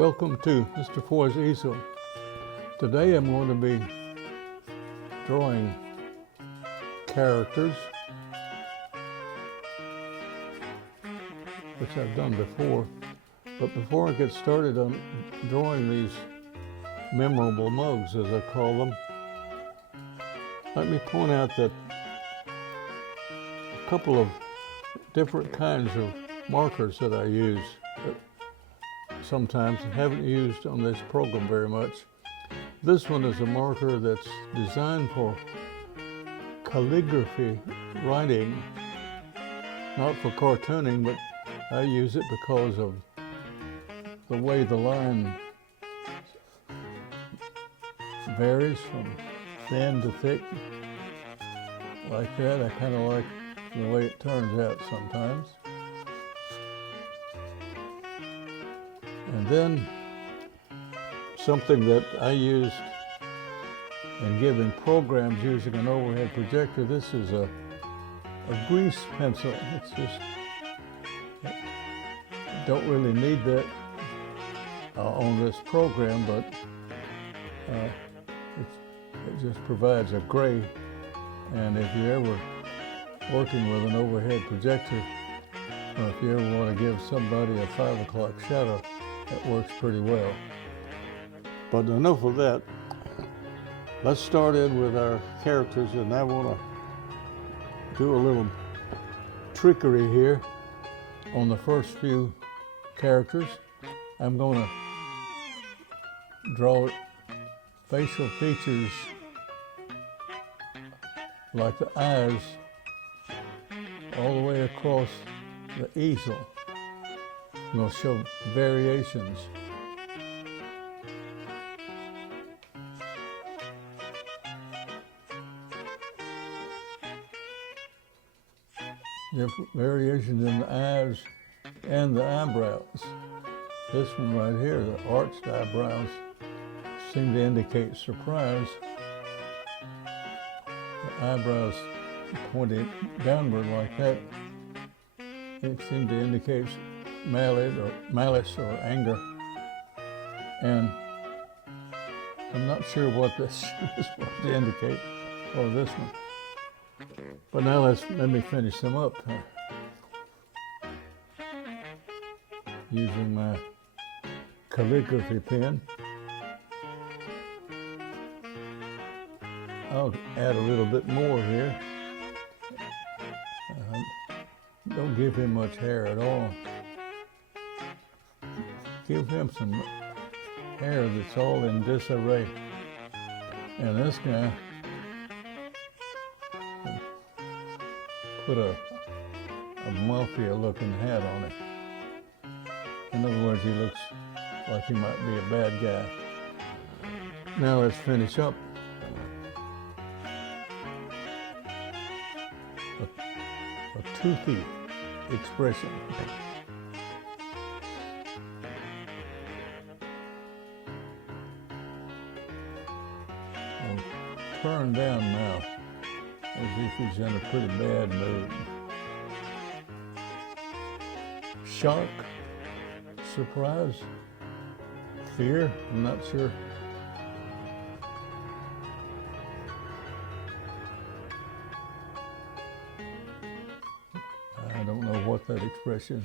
Welcome to Mr. Foy's Easel. Today I'm going to be drawing characters, which I've done before. But before I get started on drawing these memorable mugs, as I call them, let me point out that a couple of different kinds of markers that I use that sometimes haven't used on this program very much. This one is a marker that's designed for calligraphy writing, not for cartooning, but I use it because of the way the line varies from thin to thick, like that. I kind of like the way it turns out sometimes. And then something that I used in giving programs using an overhead projector, this is a grease pencil. It's just, don't really need that on this program, but it just provides a gray. And if you're ever working with an overhead projector, or if you ever want to give somebody a 5 o'clock shadow, that works pretty well. But enough of that. Let's start in with our characters, and I want to do a little trickery here on the first few characters. I'm going to draw facial features like the eyes all the way across the easel. I'm going to show variations. Different variations in the eyes and the eyebrows. This one right here, the arched eyebrows, seem to indicate surprise. The eyebrows pointed downward like that, they seem to indicate malice or anger. And I'm not sure what this is supposed to indicate, or this one. But now let me finish them up using my calligraphy pen. I'll add a little bit more here. Don't give him much hair at all. Give him some hair that's all in disarray. And this guy, put a mafia-looking hat on it. In other words, he looks like he might be a bad guy. Now let's finish up. A toothy expression. A turned down mouth, as if he's in a pretty bad mood. Shock, surprise, fear, I'm not sure. I don't know what that expression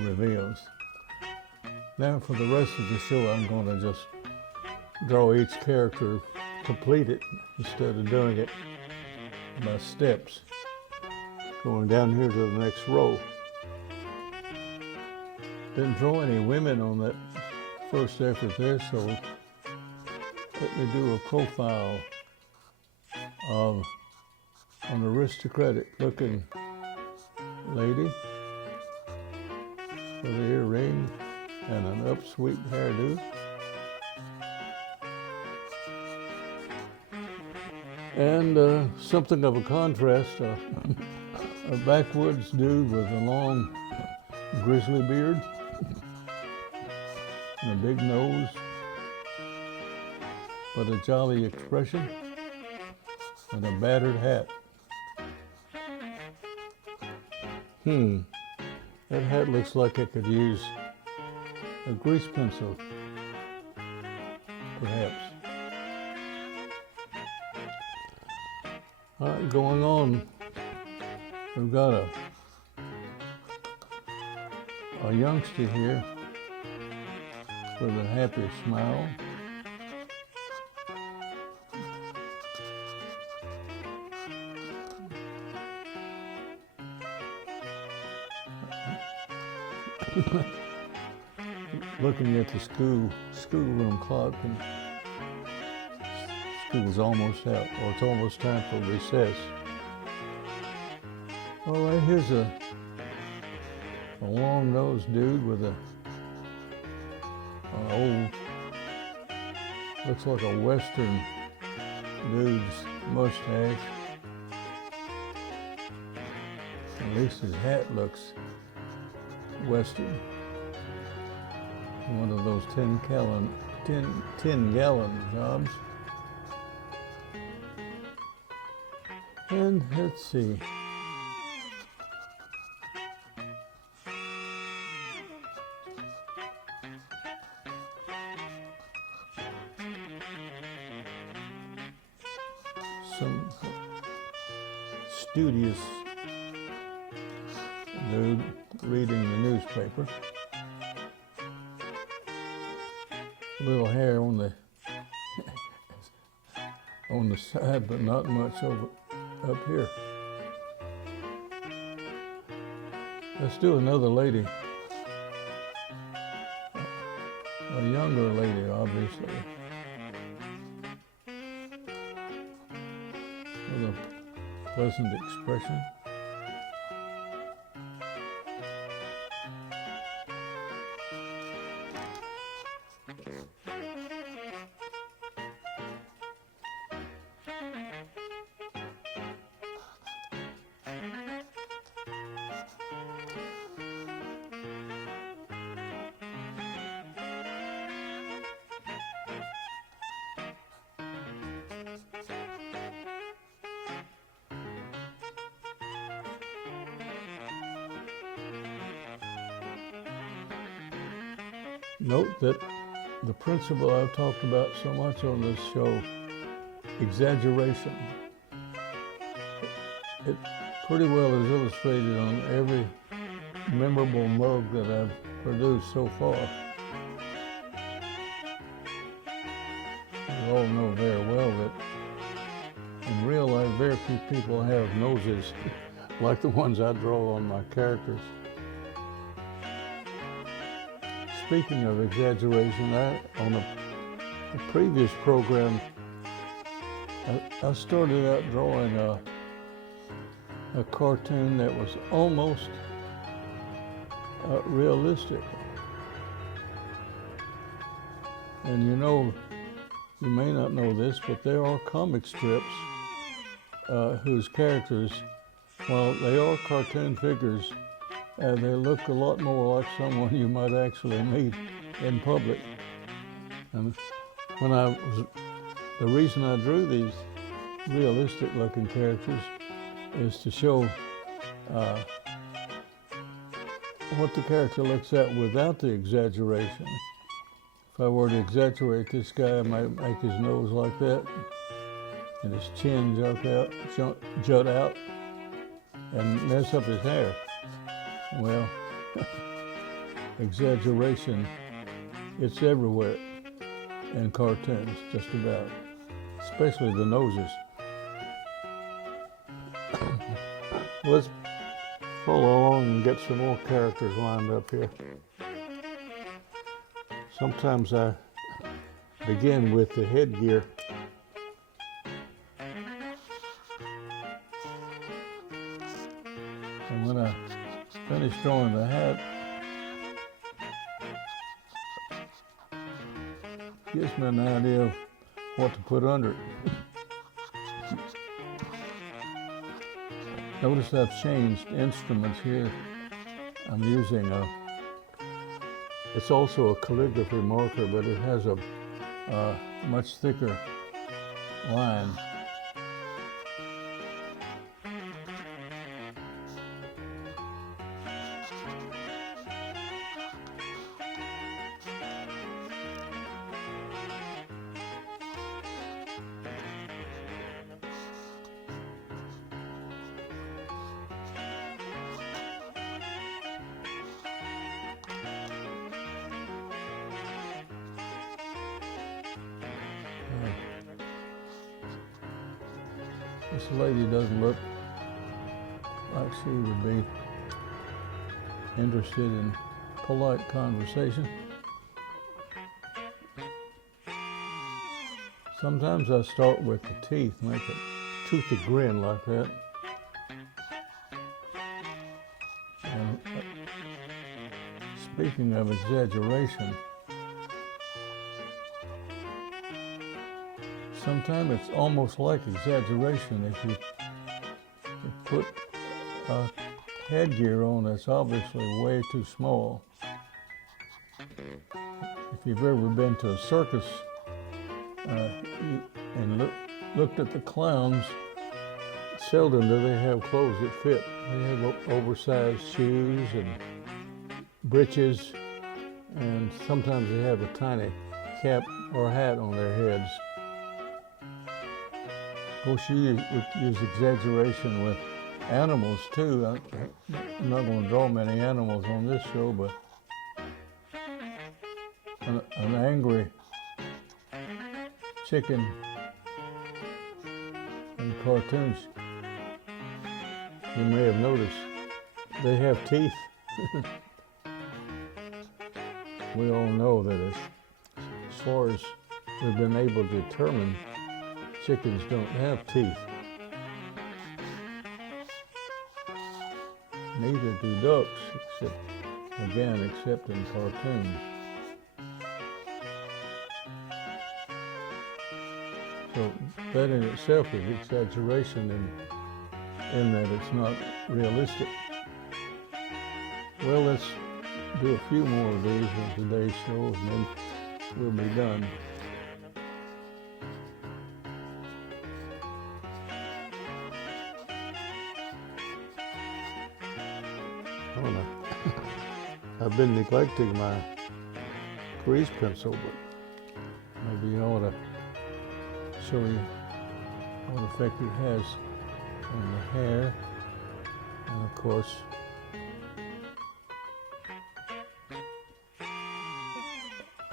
reveals. Now for the rest of the show, I'm going to just draw each character, complete it, instead of doing it by steps. Going down here to the next row. Didn't draw any women on that first effort there, so let me do a profile of an aristocratic looking lady with an earring and an upsweep hairdo. And something of a contrast, a backwoods dude with a long grizzly beard and a big nose, but a jolly expression and a battered hat. That hat looks like it could use a grease pencil, perhaps. All right, going on, we've got a youngster here with a happy smile. Looking at the schoolroom clock, and school's almost out, or it's almost time for recess. All right, here's a long-nosed dude with an old, looks like a Western dude's mustache. At least his hat looks Western. One of those 10-gallon jobs. And let's see. Some studious dude reading the newspaper. Little hair on the side, but not much over up here. Let's do another lady. A younger lady, obviously. With a pleasant expression. Note that the principle I've talked about so much on this show, exaggeration, it pretty well is illustrated on every memorable mug that I've produced so far. You all know very well that in real life very few people have noses like the ones I draw on my characters. Speaking of exaggeration, on a previous program, I started out drawing a cartoon that was almost realistic. And you know, you may not know this, but there are comic strips whose characters, while they are cartoon figures, they look a lot more like someone you might actually meet in public. And the reason I drew these realistic looking characters is to show what the character looks at without the exaggeration. If I were to exaggerate this guy, I might make his nose like that and his chin jut out and mess up his hair. Well, exaggeration, it's everywhere in cartoons, just about, especially the noses. Let's follow along and get some more characters lined up here. Sometimes I begin with the headgear. And when I finish drawing the hat, gives me an idea of what to put under it. Notice I've changed instruments here. I'm using it's also a calligraphy marker, but it has a much thicker line. This lady doesn't look like she would be interested in polite conversation. Sometimes I start with the teeth, make a toothy grin like that. And speaking of exaggeration, sometimes it's almost like exaggeration if you put a headgear on that's obviously way too small. If you've ever been to a circus and looked at the clowns, seldom do they have clothes that fit. They have oversized shoes and breeches, and sometimes they have a tiny cap or hat on their heads. Of course, you use exaggeration with animals too. I'm not going to draw many animals on this show, but an angry chicken in cartoons, you may have noticed, they have teeth. We all know that as far as we've been able to determine, chickens don't have teeth. Neither do ducks, except in cartoons. So that in itself is exaggeration in that it's not realistic. Well, let's do a few more of these in today's show, and then we'll be done. Oh, no. I've been neglecting my grease pencil, but maybe you ought to show you what effect it has on the hair, and of course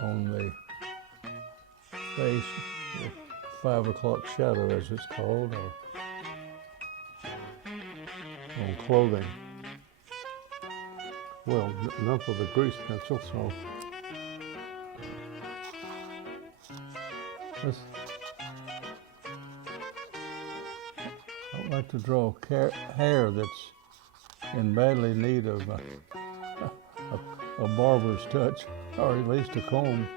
on the face, the 5 o'clock shadow as it's called, or on clothing. Well, enough of the grease pencil, so I'd like to draw hair that's in badly need of a barber's touch, or at least a comb.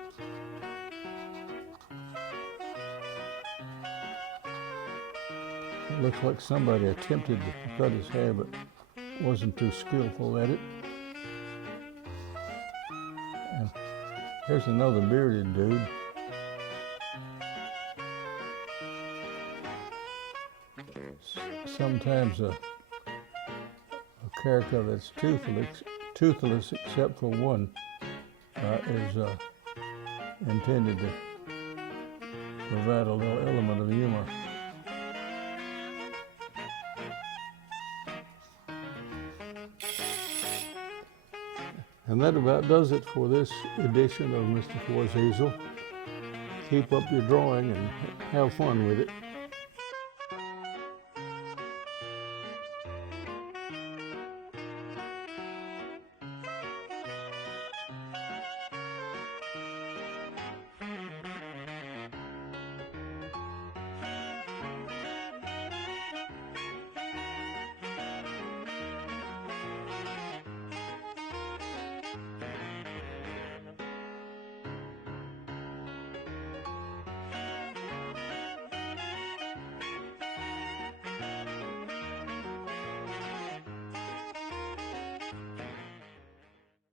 It looks like somebody attempted to cut his hair but wasn't too skillful at it. And here's another bearded dude. Sometimes a character that's toothless except for one is intended to provide a little element of humor. And that about does it for this edition of Mr. Ford's Easel. Keep up your drawing and have fun with it.